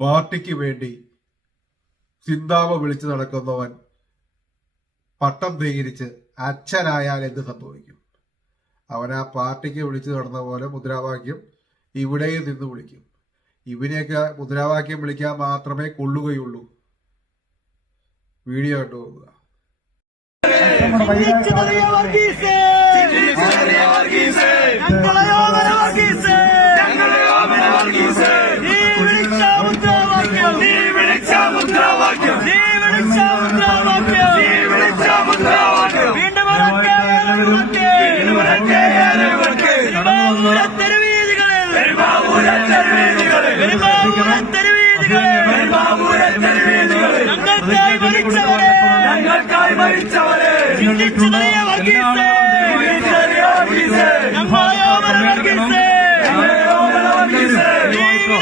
പാർട്ടിക്ക് വേണ്ടി ചിന്താവ വിളിച്ചു നടക്കുന്നവൻ പട്ടം ധീകരിച്ച് അച്ഛനായാൽ എന്ത് സംഭവിക്കും? അവൻ ആ പാർട്ടിക്ക് വിളിച്ചു നടന്ന പോലെ മുദ്രാവാക്യം ഇവിടെയും നിന്ന് വിളിക്കും. ഇവനെയൊക്കെ മുദ്രാവാക്യം വിളിക്കാൻ മാത്രമേ കൊള്ളുകയുള്ളൂ. വീഡിയോ കണ്ടു പോകുക തെരുവീഥികളിൽ ഞങ്ങൾക്കായി മരിച്ചവരെ